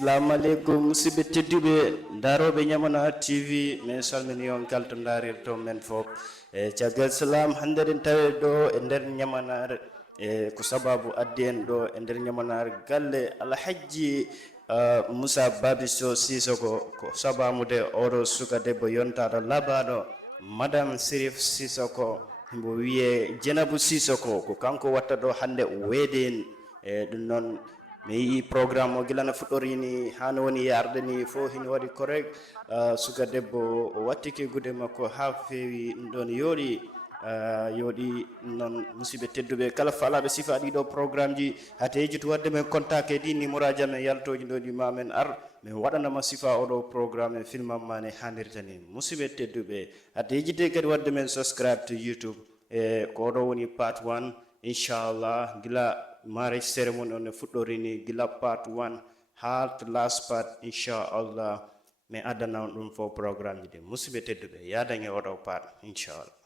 Assalamu alaikum musidɓe tedduɓe daroɓe Nyamanari TV min salmini on kalto darirto men fof e caggal salam hande en tawi ɗo e nder Nyamanari ko sababu addi en ɗo e nder Nyamanari galle alhaji Moussa Babiso Sissoko ko sabamude oɗo suka debbo yontaɗo labaɗo madame Sirif Sissoko mbo wiye Jainbou Sissoko ko kanko watta ɗo hande weedin e ɗum noon mi yi programme o gilana fuɗɗorini hano woni yarde ni fo hini waɗi correct suka debbo o wattike gude makko ha fewi ɗum ɗon yooɗi noon musidɓe tedduɓe kala falaɓe sifa ɗiɗo programme ji hate yejjutu wadde men contact e ɗi numéroji amen yaltoji ɗoji mamen ar min waɗanama sifa oɗo programme e filmam mane hannirta ni musidɓe tedduɓe hate yejjite kadi wadde men subscribe to YouTube e ko oɗo woni part 1 inchallah gila marriage ceremony on e fuɗɗorini gila part 1 ha to last part inchallah mi addana on ɗum fo programme ji ɗi musidɓe tedduɓe yadan e oɗo part inchallah.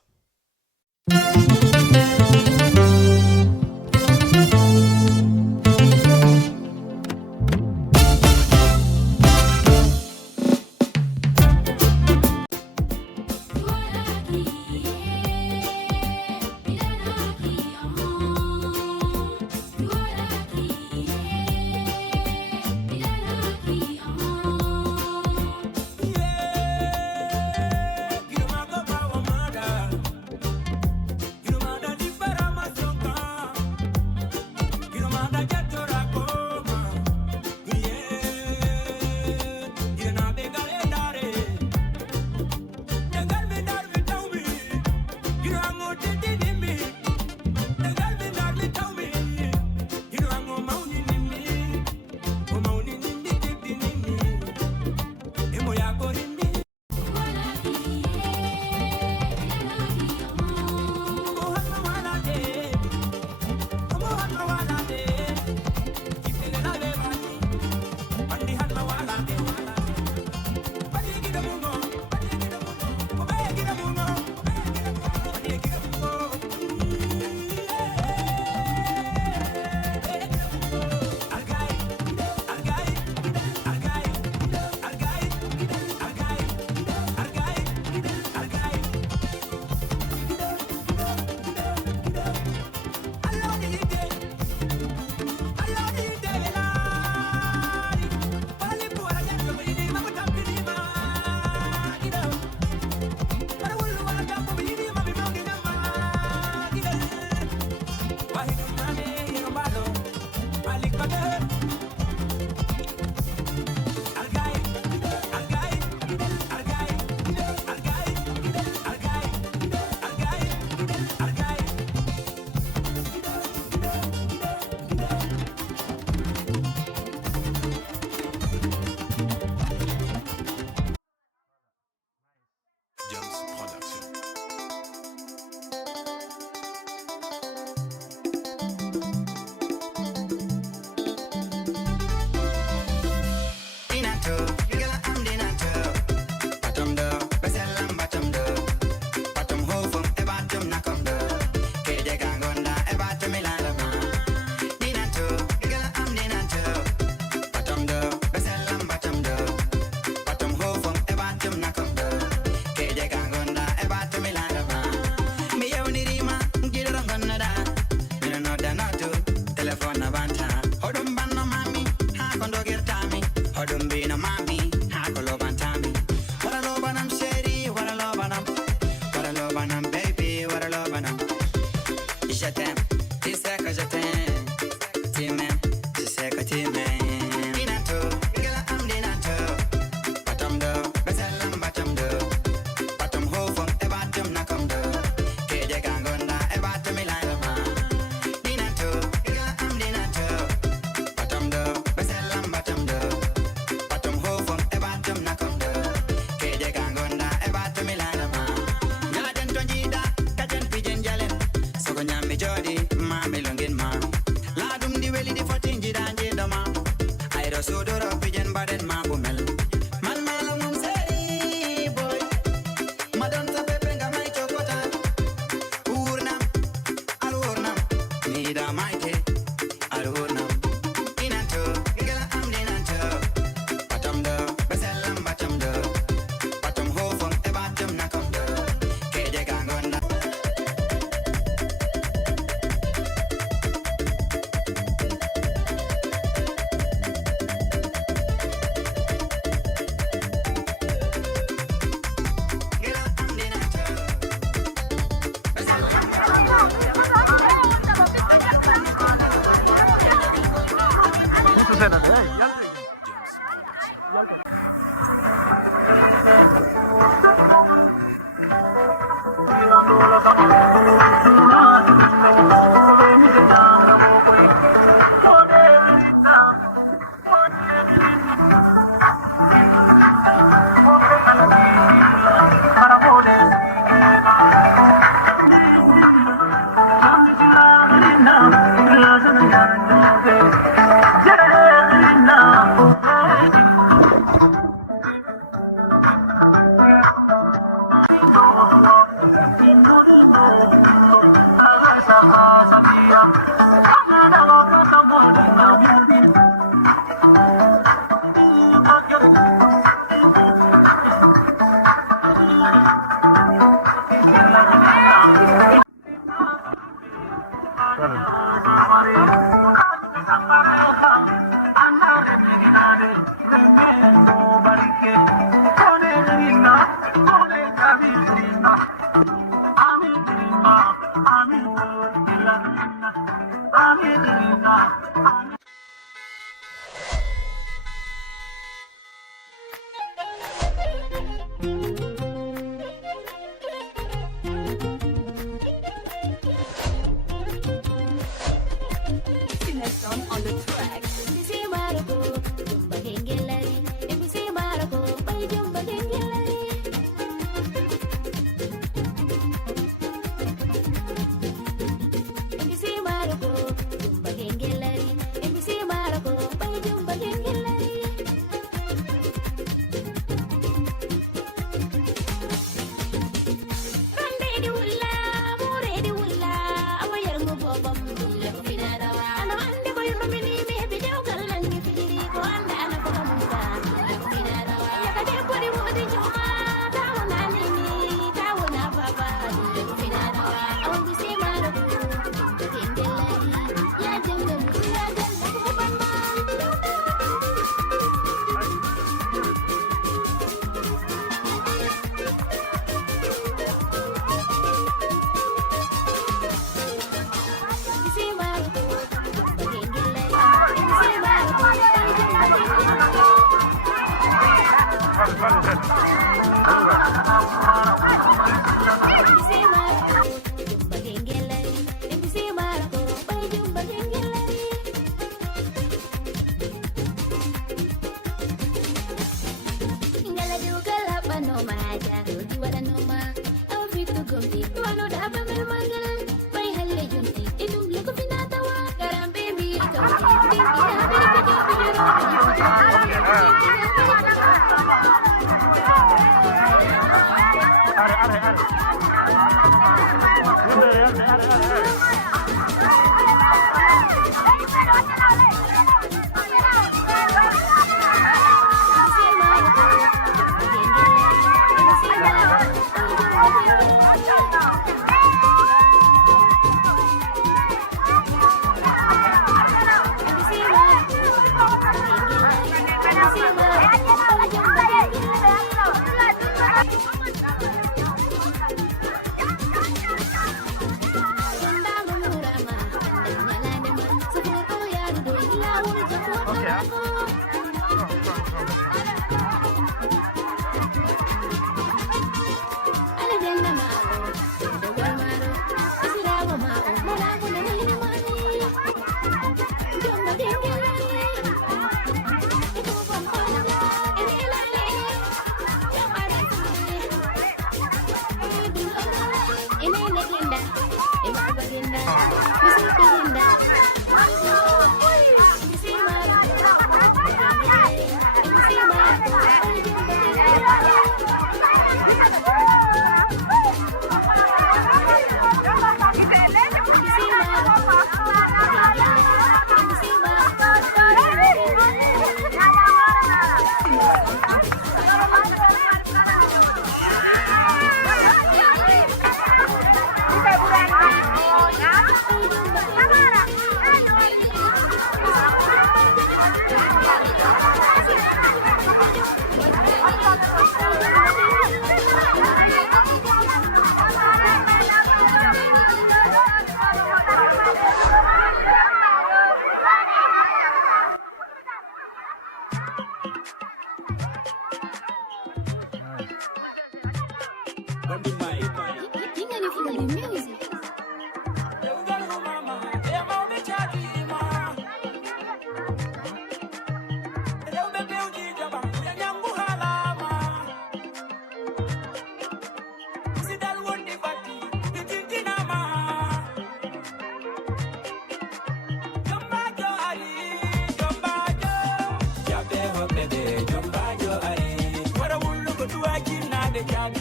de jabi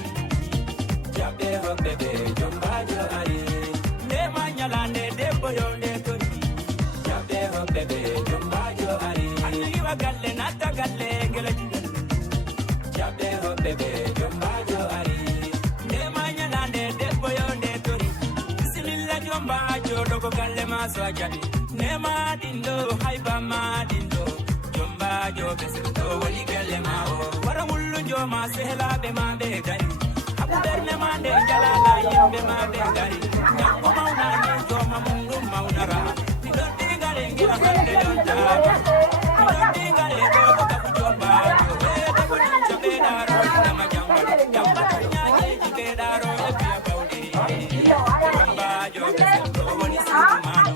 jabe ho bebe jomba jo ari ne manyala ne de boyo ne tori jabe ho bebe jomba jo ari ani wa galle nata galle gele jabe ho bebe jomba jo ari ne manyala ne de boyo ne tori similla jomba jo dogo galle ma so ajadi ne ma dindo haiba ma dindo jomba jo beseto wali galle ma o wara mullu jo ma sehla be ma be gari abu berne ma de jalala yimbe ma be gari yakko mauna ni jo ma mundu maunara ni do digare ngira hande don ta ni do digare ko ko ka jomba jo be de ko ni jabe daro na ma jamba jamba nya ji be daro e biya baudi jomba jo beseto wali sumanu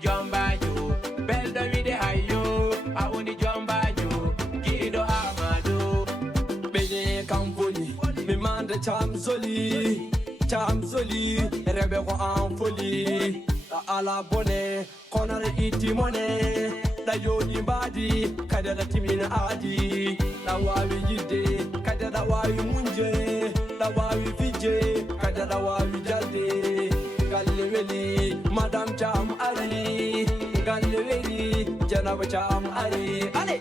Jumba you, bell the Imanda Chamzoli, Rebecca en folie. Ala bonne, konare iti mone. Da yoni badi, kada da timina adi. Da wawi yide, kada da wawi munje. Da wawi vije, kada da wawi jalde. Galeweli, Madam Cham Ali. Galeweli, Janaba Cham Ali. Ale!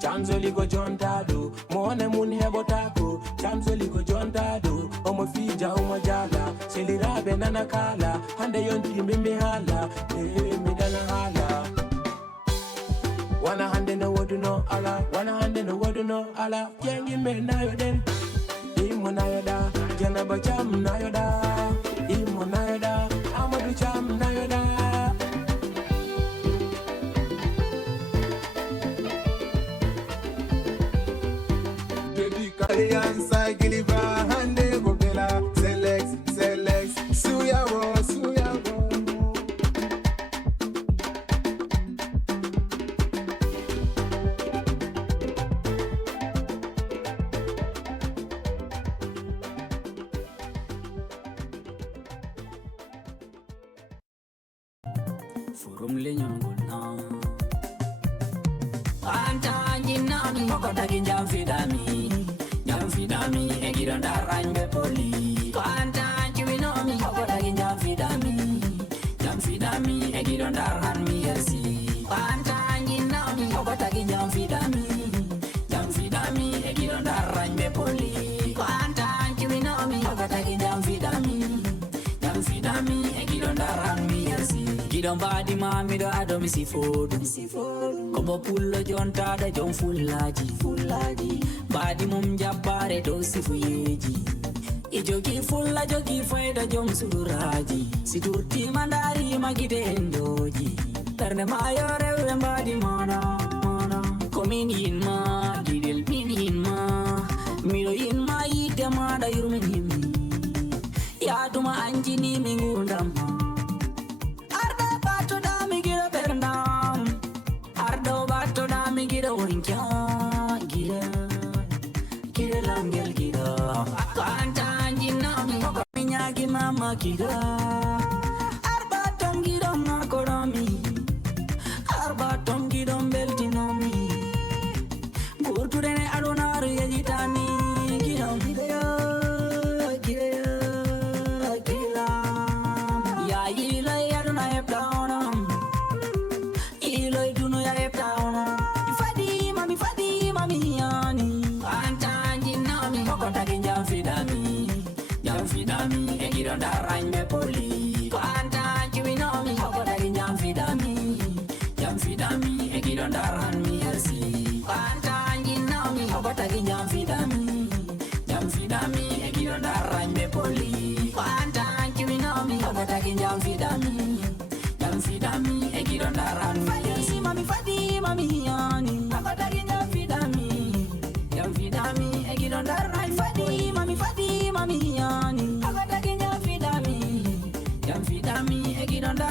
Chamzoli go jontado, mone mun hebotako. Chamzoli go jontado, omo fija omo jala. Selira benana kala, hande yonti mimbe hala, mi dana hala. Wana hande no wodu no ala, wana hande no wodu no ala. Jengi me na yoden, imo na yoda, janaba cham na yoda, imo na yoda, amadu cham na yoda. Alianza Giliba hande gobela Selex Suyawo Furum lenyangol na Anta jinami Mokota kinjam fidami Egiranda ranjbe poli Anta chivinomi Mokota kinjam fidami Egiranda ranmi yasi Anta jinami Mokota kinjam fidami Egiranda ranjbe poli Anta chivinomi Mokota kinjam fidami Egiranda ranmi yasi Gidon badi mami do adomi sifodu Kobo pullo jonta da jon fullaji Badi mum jabbare do sifuyeji Ijogi fulla jogi fayda jom suduraji Sidurti mandari magide endoji Terne mayo rewe badi mana Komin yin ma, gidel min yin ma Miro yin ma yite ma da yurmin himmi Yaduma anjini mingundam Gira wankya gira langel gira Kanta jinami minya gimama gira Arba tom gira makorami Arba tom gira beltinomi Gurtu dene adonar yajitani gira Ya ila yaduna hebdaonam Ilo iduno ya hebdaonam Fidami, Egiranda ranjbe poli Anta chivinomi, Mokota kinjam fidami Egiranda ranmi yasi Anta jinami, Mokota kinjam fidami Egiranda ranjbe poli Anta chivinomi, Mokota kinjam fidami Egiranda ranmi yasi Mami fadi, mami yani Mokota kinjam fidami Egiranda ranmi fadi, mami yani Fidami, Egiranda